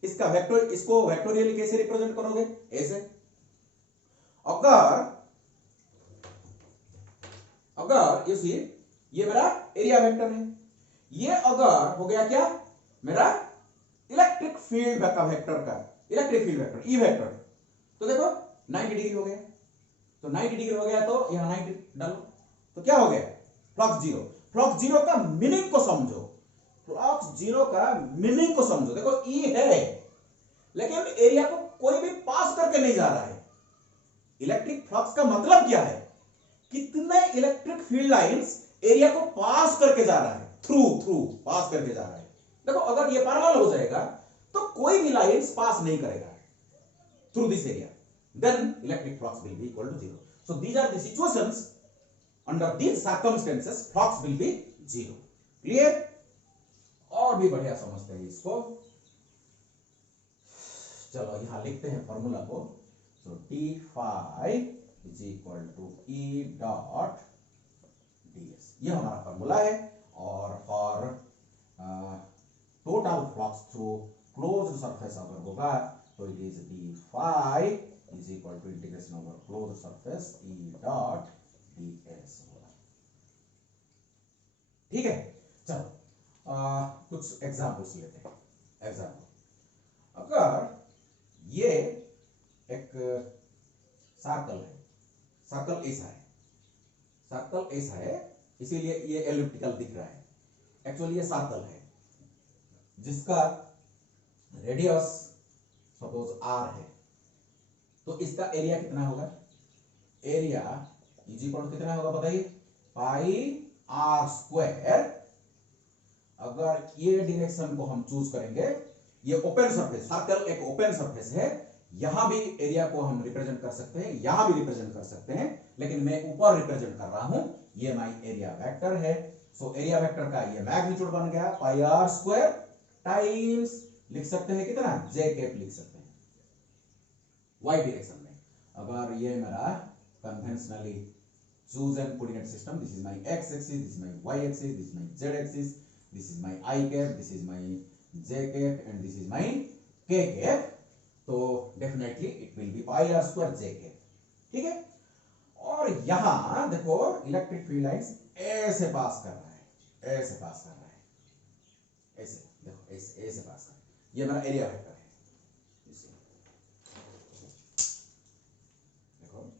इसका वेक्टर, इसको वेक्टोरियली कैसे रिप्रेजेंट करोगे, ऐसे। अगर यू सी ये मेरा एरिया वेक्टर है, ये अगर हो गया क्या, मेरा इलेक्ट्रिक फील्ड का वेक्टर का electric field vector E vector, तो देखो 90 डिग्री हो गया, तो 90 डिग्री हो गया तो यहां 90 डालो, तो क्या हो गया, फ्लक्स जीरो। फ्लक्स जीरो का मीनिंग को समझो, फ्लक्स जीरो का मीनिंग को समझो। देखो E है लेकिन एरिया को कोई भी पास करके नहीं जा रहा है, इलेक्ट्रिक फ्लक्स का मतलब क्या है, कितने इलेक्ट्रिक फील्ड लाइंस एरिया को पास करके जा रहा है, थ्रू पास करके जा रहा है। देखो अगर ये पैरेलल हो जाएगा तो कोई भी लाइंस पास नहीं करेगा through this area, then electric flux will be equal to zero. So these are the situations, under these circumstances flux will be zero. Clear? और भी बढ़िया समझते हैं इसको, चलो यहां लिखते हैं फॉर्मूला को। So d phi is equal to E dot ds, ये हमारा फॉर्मूला है, और for total flux through closed surface अगर होगा तो it is d phi is equal to integration over closed surface E dot ds होगा, ठीक है। चलो कुछ एग्जांपल्स लेते हैं। एग्जांपल, अगर ये एक सर्कल है, सर्कल ऐसा है, सर्कल ऐसा है, इसीलिए ये एलिप्टिकल दिख रहा है, एक्चुअली ये सर्कल है जिसका रेडियस सपोज r है, तो इसका एरिया कितना होगा, एरिया इज इक्वल टू कितना होगा बताइए, पाई r स्क्वायर। अगर ये डायरेक्शन को हम चूज करेंगे, ये ओपन सरफेस, सर्कल एक ओपन सरफेस है, यहां भी एरिया को हम रिप्रेजेंट कर सकते हैं, यहां भी रिप्रेजेंट कर सकते हैं, लेकिन मैं ऊपर रिप्रेजेंट कर रहा हूं, ये माई एरिया वेक्टर है। सो एरिया वेक्टर का ये मैग्नीट्यूड बन गया पाई r स्क्वायर टाइम्स, लिख सकते हैं कितना, जे कैप लिख सकते हैं y डायरेक्शन में। अगर ये मेरा conventionally choose and coordinate system, this is my x axis, this is my y axis, this is my z axis, this is my I cap, this is my j cap and this is my k cap, तो definitely it will be pi r square j cap, ठीक है। और यहां देखो electric field lines ऐसे पास कर रहा है, ऐसे पास कर रहा है, ऐसे देखो ऐसे पास कर, ये मेरा एरिया वेक्टर है, देखो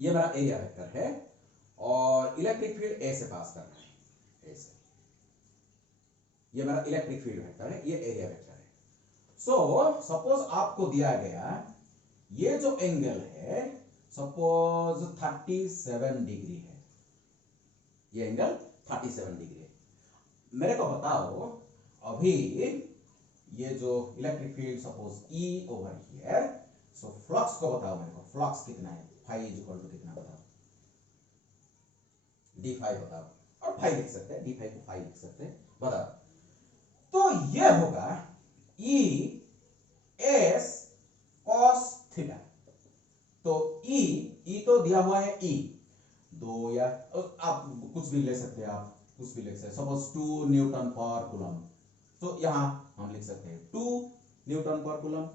ये मेरा एरिया वेक्टर है और इलेक्ट्रिक फील्ड ऐसे पास कर रहा है, ऐसे, ये मेरा इलेक्ट्रिक फील्ड वेक्टर है, ये एरिया वेक्टर है। सो सपोज आपको दिया गया ये जो एंगल है सपोज 37 डिग्री है, ये एंगल 37 डिग्री है, मेरे को बताओ अभी ये जो electric field suppose E over here, so flux को बताओ मेरे को, फ्लक्स कितना है, फाई इज इक्वल टू कितना बताओ, d5 बताओ, और फाई लिख सकते हैं, d5 को फाई लिख सकते हैं, बताओ। तो ये होगा E S cos थीटा। तो E तो दिया हुआ है E, दो या आप कुछ भी ले सकते हैं, आप कुछ भी लिख सकते हैं, सपोज 2 न्यूटन पर कूलम, तो यहां हम लिख सकते हैं 2 न्यूटन पर कूलम।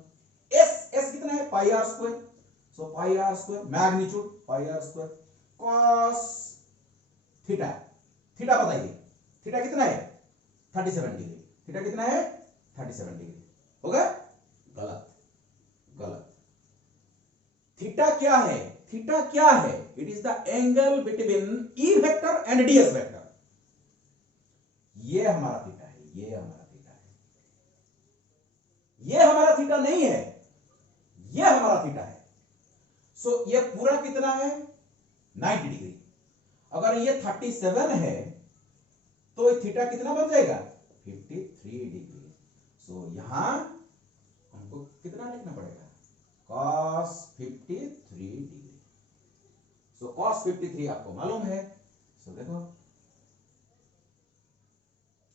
एस कितना है, pi are square, so pi are square magnitude pi are square cos theta, theta बताइए, थीटा कितना है 37 डिग्री, थीटा कितना है 37 डिग्री, होगा गलत, गलत। थीटा क्या है, थीटा क्या है, it is the angle between E vector and DS vector. ये हमारा थीटा है, ये हमारा थीटा है, ये हमारा थीटा नहीं है, ये हमारा थीटा है। सो ये पूरा कितना है 90 डिग्री। अगर ये 37 है तो थीटा कितना बन जाएगा 53 डिग्री। सो यहां हमको कितना लिखना पड़ेगा cos 53 डिग्री। सो cos 53 आपको मालूम है, सो देखो,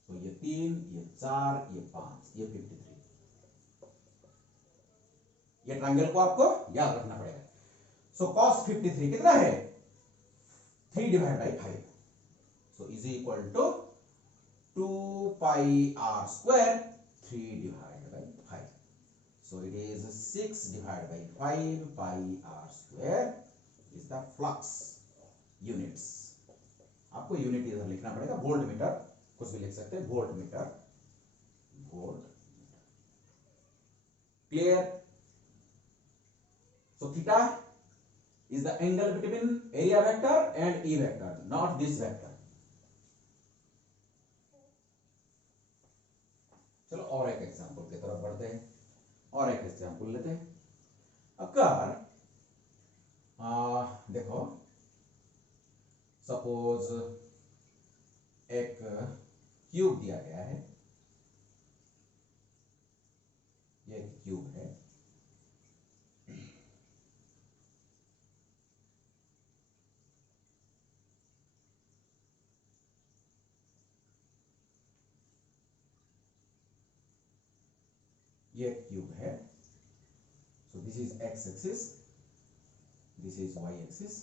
तो ये 3, ये 4, ये 5, ये 53, ये ट्रायंगल को आपको याद रखना पड़ेगा। सो cos 53 कितना है 3 divide by 5, so is equal to 2 pi are square 3 divide by 5, so it is 6 divide by 5 pi are square is the flux units. आपको यूनिट इधर लिखना पड़ेगा, वोल्ट मीटर कुछ भी लिख सकते हैं, volt meter, volt clear. So theta is the angle between area vector and E vector, not this vector. चलो और एक एग्जांपल की तरफ बढ़ते हैं, और एक एग्जांपल लेते हैं। अगर देखो सपोज एक क्यूब दिया गया है, ये एक क्यूब है, ये क्यूब है। So this is x axis, this is y axis,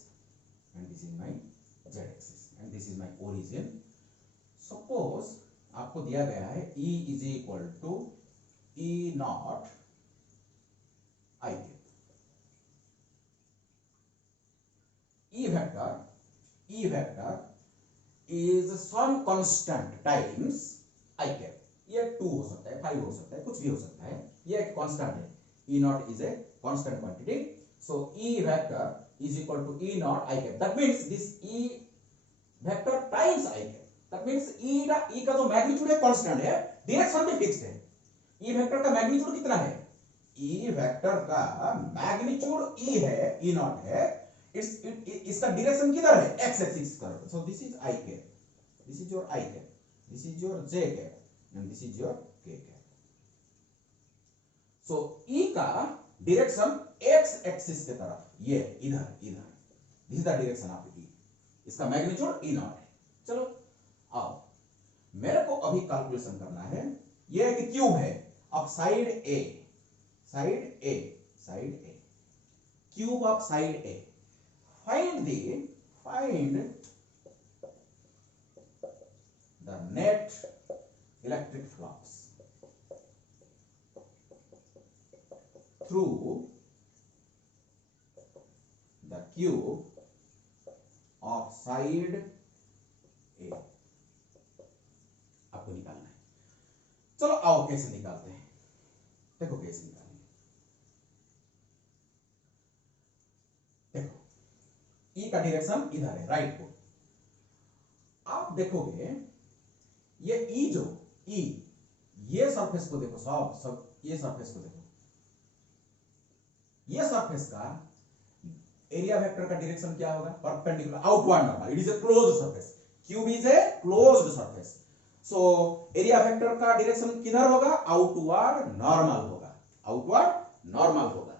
and this is my z axis, and this is my origin. Suppose आपको दिया गया है E is equal to E naught i cap. E vector is some constant times I cap। ये 2 हो सकता है, 5 हो सकता है, कुछ भी हो सकता है, ये एक कांस्टेंट है। E naught is a constant quantity, so E vector is equal to E naught I cap। That means this E vector times I cap, that means E का जो मैग्नीट्यूड है कांस्टेंट है, डायरेक्शन भी fixed है। E vector का magnitude कितना है, E vector का मैग्नीट्यूड E है, E naught है, इसका डायरेक्शन किधर है x एक्सिस पर। सो this is I cap, this is your I cap, this is your J cap, and this is your K cap। so E का direction x axis के तरफ, ये इधर इधर, this is the direction of E, इसका magnitude E not है। चलो आओ, मेरे को अभी कैलकुलेशन करना है, ये एक क्यूब है, अब side A, side A, side A, cube of side A, find the net electric flux through the cube of side A। आपको निकालना है। चलो आओ कैसे निकालते हैं, देखो कैसे निकालेंगे। देखो E का डायरेक्शन इधर है, राइट को। आप देखोगे ये E जो E, ये सरफेस को देखो, सब ये सरफेस को देखो, ये सरफेस का एरिया वेक्टर का डायरेक्शन क्या होगा, perpendicular outward normal, it is a closed surface, cube is a closed surface. So area vector का डायरेक्शन किधर होगा, आउटवर्ड नॉर्मल होगा, आउटवर्ड नॉर्मल होगा।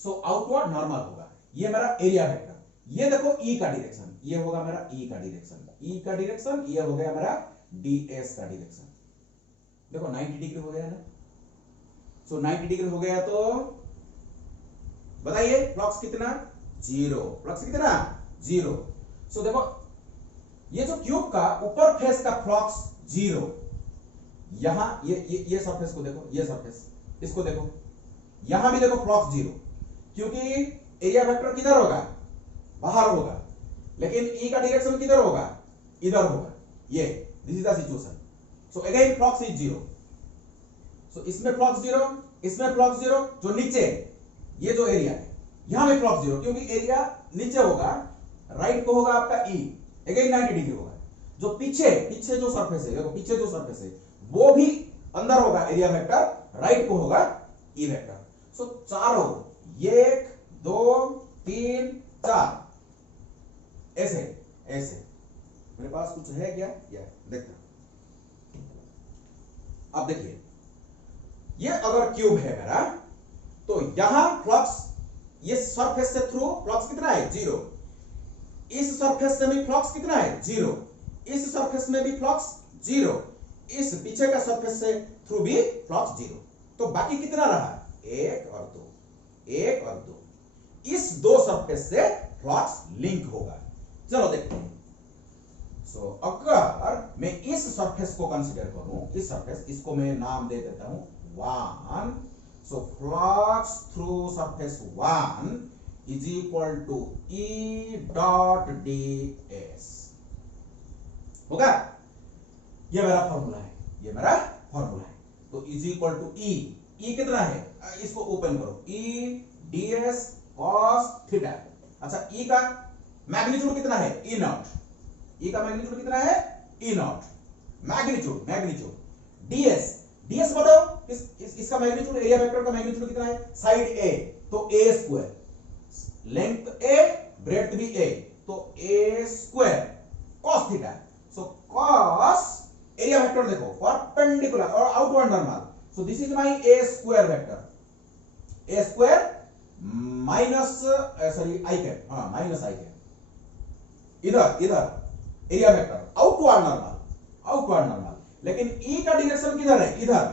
सो आउटवर्ड नॉर्मल होगा, ये मेरा एरिया वेक्टर। ये देखो ई का डायरेक्शन, ये होगा मेरा ई का डायरेक्शन, ई का डायरेक्शन, ये हो गया मेरा डीएस का डायरेक्शन। देखो 90 डिग्री हो गया ना। सो 90 डिग्री हो गया तो बताइए फ्लक्स कितना, जीरो, फ्लक्स कितना, जीरो। सो देखो ये जो क्यूब का ऊपर फेस का फ्लक्स जीरो, यहां ये सरफेस को देखो, ये सरफेस इसको देखो, यहां भी देखो फ्लक्स जीरो, क्योंकि एरिया वेक्टर किधर होगा, बाहर होगा, लेकिन ई का डायरेक्शन किधर होगा, इधर होगा। ये this is the situation. So again flux is zero. So इसमें फ्लक्स जीरो, इसमें फ्लक्स जीरो, जो नीचे ये जो एरिया है यहां में फ्लक्स जीरो, क्योंकि एरिया नीचे होगा, राइट को होगा आपका ई, अगेन 90 डिग्री होगा। जो पीछे पीछे जो सरफेस है, देखो पीछे जो सरफेस है वो भी अंदर होगा एरिया वेक्टर, राइट को होगा ई वेक्टर। सो चारों 1 2 3 4 ऐसे ऐसे। मेरे पास कुछ है क्या, या देखते हैं। अब देखिए ये अगर क्यूब है मेरा, तो यहां फ्लक्स, ये सरफेस से थ्रू फ्लक्स कितना है, जीरो। इस सरफेस से भी फ्लक्स कितना है, जीरो। इस सरफेस में भी फ्लक्स जीरो। इस पीछे का सरफेस से थ्रू भी फ्लक्स जीरो। तो बाकी कितना रहा, 1 और 2, 1 और 2। इस दो सरफेस से फ्लक्स लिंक होगा। चलो देखते हैं। सो अगर मैं इस सरफेस को कंसीडर करूं, इस सरफेस, इसको मैं नाम दे देता हूं 1। So flux through surface 1 is equal to E dot ds होगा। ये मेरा फॉर्मूला है, ये मेरा फॉर्मूला है। तो इज इक्वल टू ई कितना है, इसको ओपन करो, ई ds cos थीटा। अच्छा ई का मैग्नीट्यूड कितना है, ई नॉट। ई का मैग्नीट्यूड कितना है, ई नॉट, मैग्नीट्यूड ds बताओ, इसका मैग्नीट्यूड, एरिया वेक्टर का मैग्नीट्यूड कितना है, साइड ए, तो a square, length a, breadth भी a, तो a square cos theta. So cos area vector देखो परपेंडिकुलर और outward normal, so this is my a square vector, a square minus sorry i cap, हाँ minus i cap, इधर area vector outward normal. लेकिन E का direction किधर है, इधर,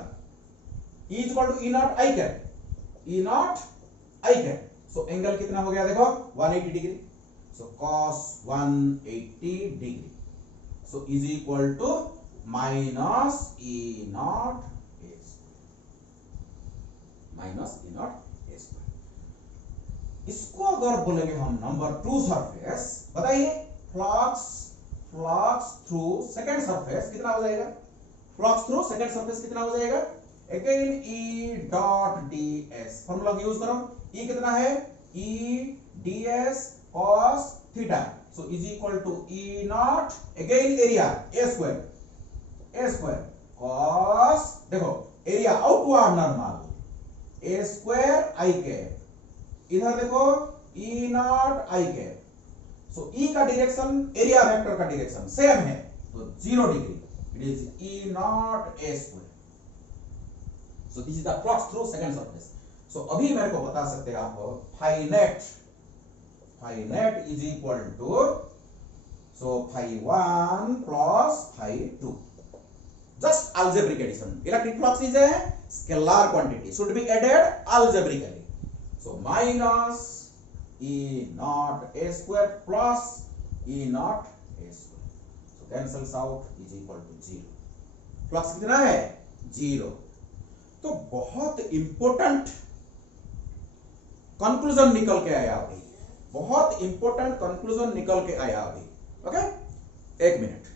E is equal to E naught i cap, E naught i cap. So angle कितना हो गया देखो, 180 degree. So cos 180 degree, so is equal to minus E naught a square, minus E naught a square. इसको अगर बोलेंगे हम number 2 surface, बताइए flux through second surface कितना हो जाएगा, फ्लक्स थ्रू सेकंड सरफेस कितना हो जाएगा, again E dot ds, formula use करो, ई कितना है, E ds cos theta. So is equal to E naught, again area a square cos, देखो area outward normal, a square i cap, इधर देखो E naught i cap. So E का direction, area vector का direction same है, तो 0 degree, it is E naught a square. So this is the flux through second surface. सो अभी मेरे को बता सकते हैं आप phi net is equal to, so phi 1 plus phi 2, just algebraic addition. Electric flux is a scalar quantity, should be added algebraically. So minus E naught a square plus E naught a square. So cancels out, is equal to 0. Flux कितना है, 0। तो बहुत important conclusion निकल के आया अभी, बहुत important conclusion निकल के आया अभी। Okay, 1 minute.